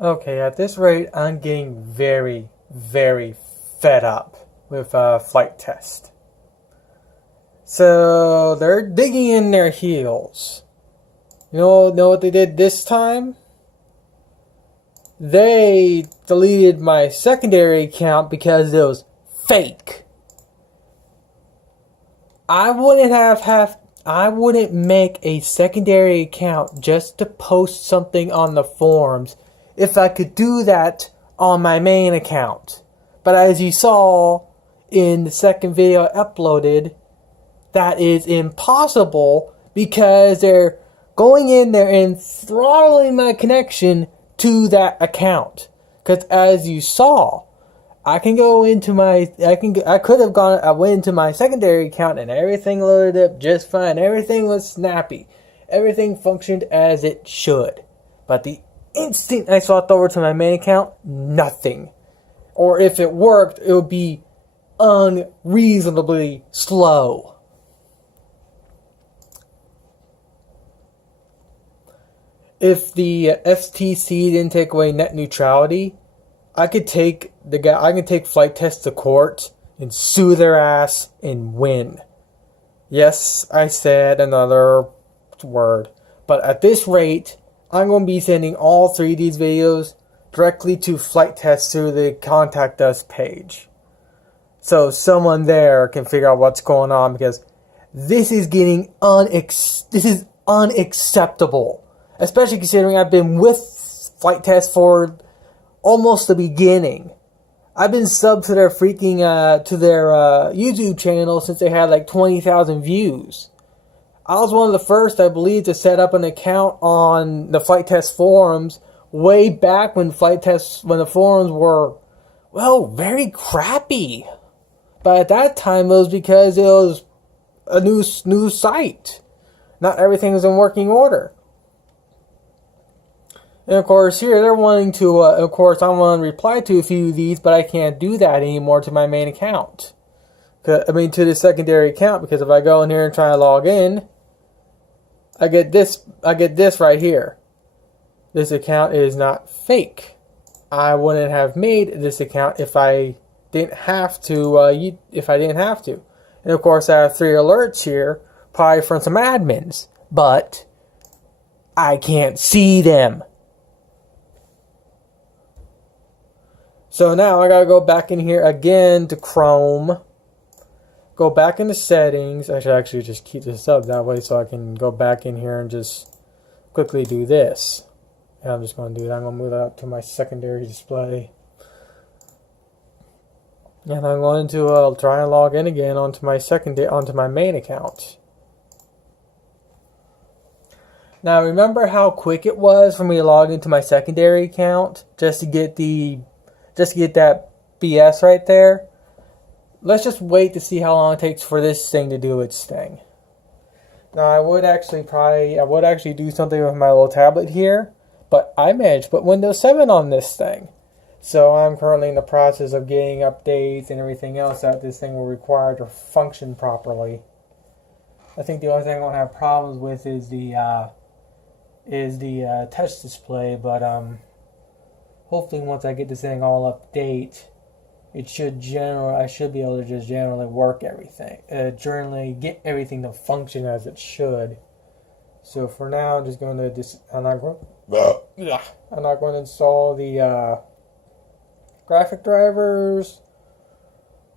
Okay, at this rate, I'm getting very, very fed up with FliteTest. So they're digging in their heels. Know what they did this time? They deleted my secondary account because it was fake. I wouldn't make a secondary account just to post something on the forums if I could do that on my main account. But as you saw in the second video I uploaded, that is impossible because they're going in there and throttling my connection to that account. Because as you saw, I can go into my, I went into my secondary account and everything loaded up just fine. Everything was snappy. Everything functioned as it should. But the instant I swapped over to my main account, nothing. Or if it worked, it would be unreasonably slow. If the FTC didn't take away net neutrality, I could take FliteTest to court and sue their ass and win. Yes, I said another word. But at this rate, I'm going to be sending all 3 of these videos directly to FliteTest through the Contact Us page. So someone there can figure out what's going on, because this is getting unacceptable. Especially considering I've been with FliteTest for almost the beginning. I've been subbed to their YouTube channel since they had like 20,000 views. I was one of the first, I believe, to set up an account on the FliteTest forums way back when the forums were, well, very crappy. But at that time, it was because it was a new site. Not everything was in working order. And of course, here they're wanting to, of course, I want to reply to a few of these, but I can't do that anymore to my main account. To the secondary account, because if I go in here and try to log in, I get this right here. This account is not fake. I wouldn't have made this account if I didn't have to. And of course, I have 3 alerts here, probably from some admins, but I can't see them. So now I gotta go back in here again to Chrome. Go back into settings. I should actually just keep this up that way so I can go back in here and just quickly do this. And I'm just going to do that. I'm going to move that up to my secondary display. And I'm going to try and log in again onto my main account. Now remember how quick it was for me to log into my secondary account just to get that BS right there? Let's just wait to see how long it takes for this thing to do its thing. Now I would actually do something with my little tablet here, but I managed to put Windows 7 on this thing. So I'm currently in the process of getting updates and everything else that this thing will require to function properly. I think the only thing I'm going to have problems with is the touch display, but hopefully once I get this thing all update, I should be able to just generally work everything, generally get everything to function as it should. So for now, I'm just going to I'm not going to install the graphic drivers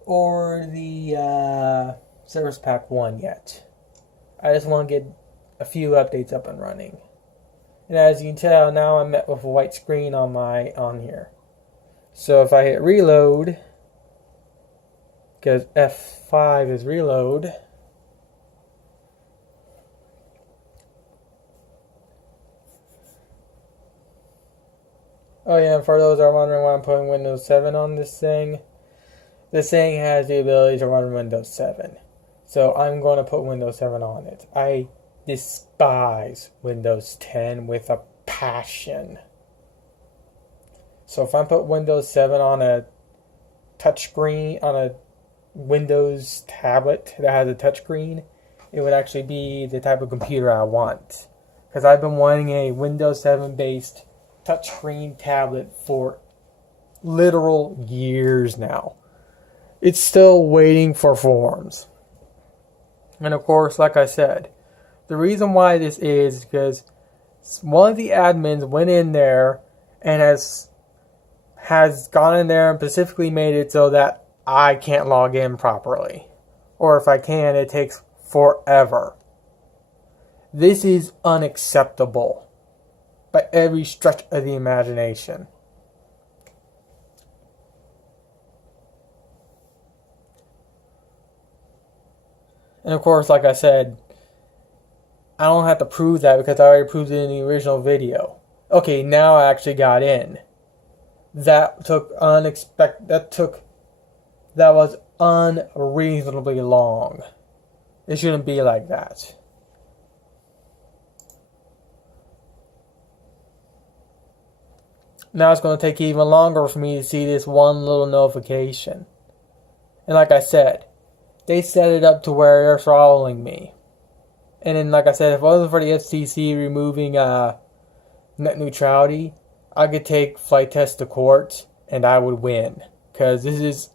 or the Service Pack 1 yet. I just want to get a few updates up and running. And as you can tell, now I'm met with a white screen on here. So if I hit reload, because F5 is reload, oh yeah, and for those that are wondering why I'm putting Windows 7 on this thing has the ability to run Windows 7. So I'm going to put Windows 7 on it. I despise Windows 10 with a passion. So if I put Windows 7 on a touchscreen, on a Windows tablet that has a touchscreen, it would actually be the type of computer I want. Because I've been wanting a Windows 7 based touchscreen tablet for literal years now. It's still waiting for forms. And of course, like I said, the reason why this is because one of the admins went in there and has gone in there and specifically made it so that I can't log in properly. Or if I can, it takes forever. This is unacceptable by every stretch of the imagination. And of course, like I said, I don't have to prove that because I already proved it in the original video. Okay, now I actually got in. That was unreasonably long. It shouldn't be like that. Now it's going to take even longer for me to see this one little notification. And like I said, they set it up to where they're throttling me. And then, like I said, if it wasn't for the FCC removing net neutrality, I could take FliteTest to court and I would win. Because this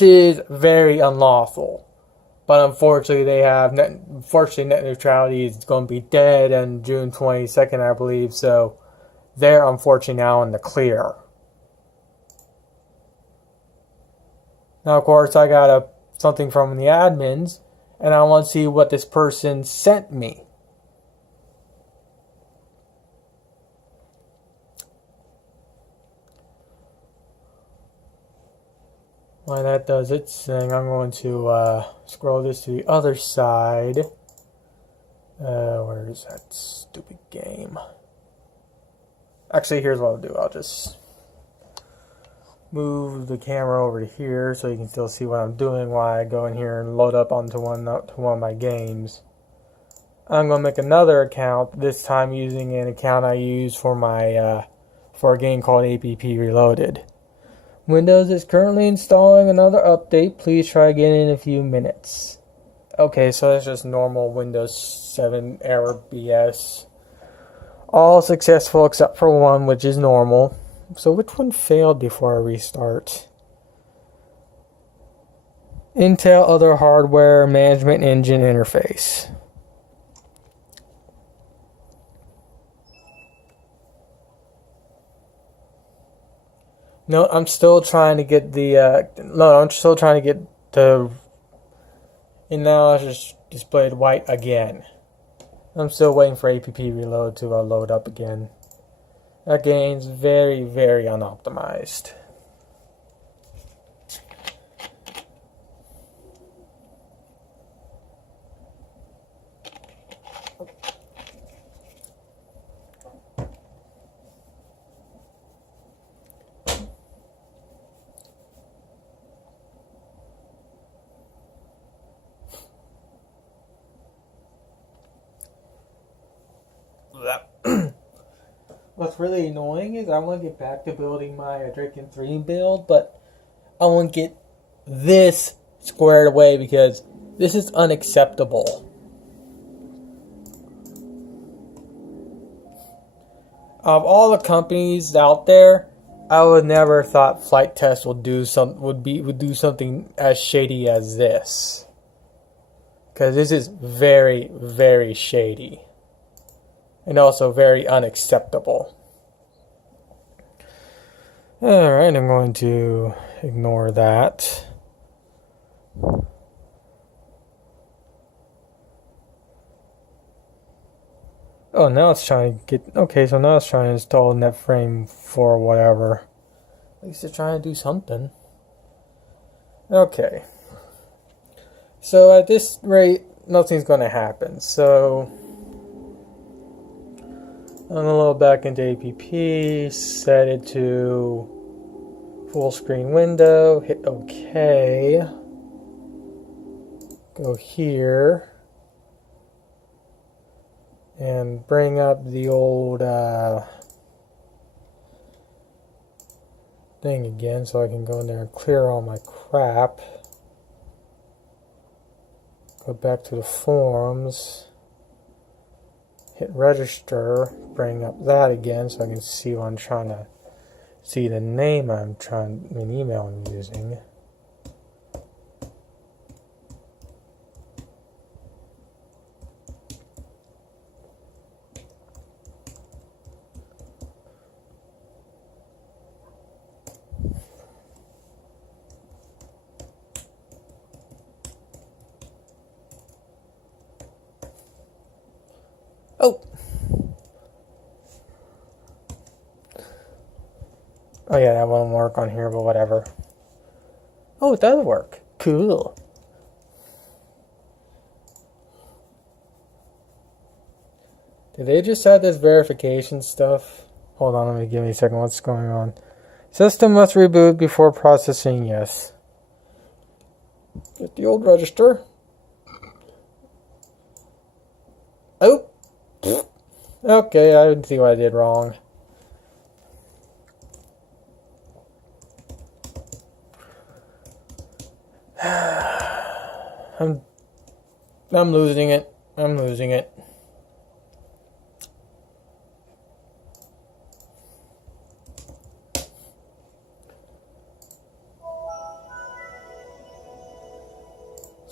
is very unlawful. But unfortunately, net neutrality is going to be dead on June 22nd, I believe. So they're unfortunately now in the clear. Now, of course, I got something from the admins, and I want to see what this person sent me. While that does its thing, I'm going to scroll this to the other side. Where is that stupid game? Actually, here's what I'll do. I'll just move the camera over to here so you can still see what I'm doing while I go in here and load up onto one of my games. I'm going to make another account, this time using an account I use for my for a game called APP Reloaded. Windows is currently installing another update. Please try again in a few minutes. Okay, so that's just normal Windows 7 error BS. All successful except for one, which is normal. So which one failed before I restart? Intel Other Hardware Management Engine Interface. No, I'm still trying to get the and now it's just displayed white again. I'm still waiting for APP Reload to load up again. That game's very, very unoptimized. What's really annoying is I want to get back to building my Draken 3 build, but I want to get this squared away because this is unacceptable. Of all the companies out there, I would never thought FliteTest would do something as shady as this. Because this is very, very shady. And also very unacceptable. Alright, I'm going to ignore that. Oh, now it's trying to get... Okay, so now it's trying to install NetFrame for whatever. At least it's trying to do something. Okay. So at this rate, nothing's going to happen. So I'm going to load back into APP, set it to full screen window, hit OK. Go here. And bring up the old thing again so I can go in there and clear all my crap. Go back to the forums. hit register, bring up that again so I can see what I'm trying to see, the name an email I'm using. Oh! Oh yeah, that won't work on here, but whatever. Oh, it does work. Cool. Did they just add this verification stuff? Hold on, give me a second. What's going on? System must reboot before processing. Yes. Get the old register. Oh. Okay, I didn't see what I did wrong. I'm losing it. I'm losing it.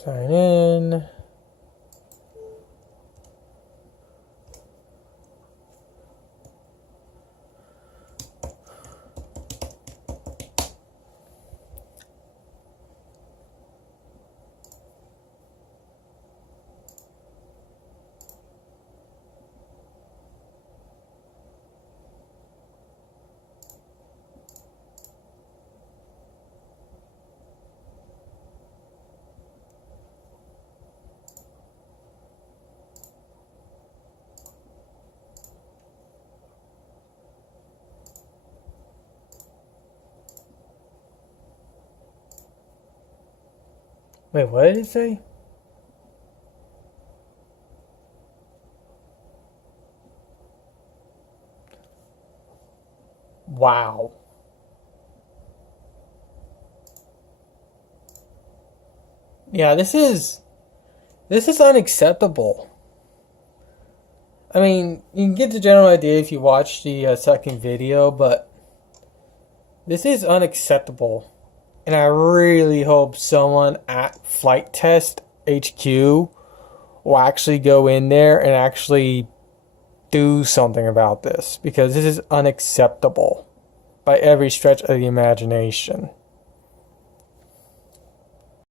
Sign in. Wait, what did it say? Wow. Yeah, this is unacceptable. I mean, you can get the general idea if you watch the second video, but this is unacceptable. And I really hope someone at FliteTest HQ will actually go in there and actually do something about this, because this is unacceptable by every stretch of the imagination.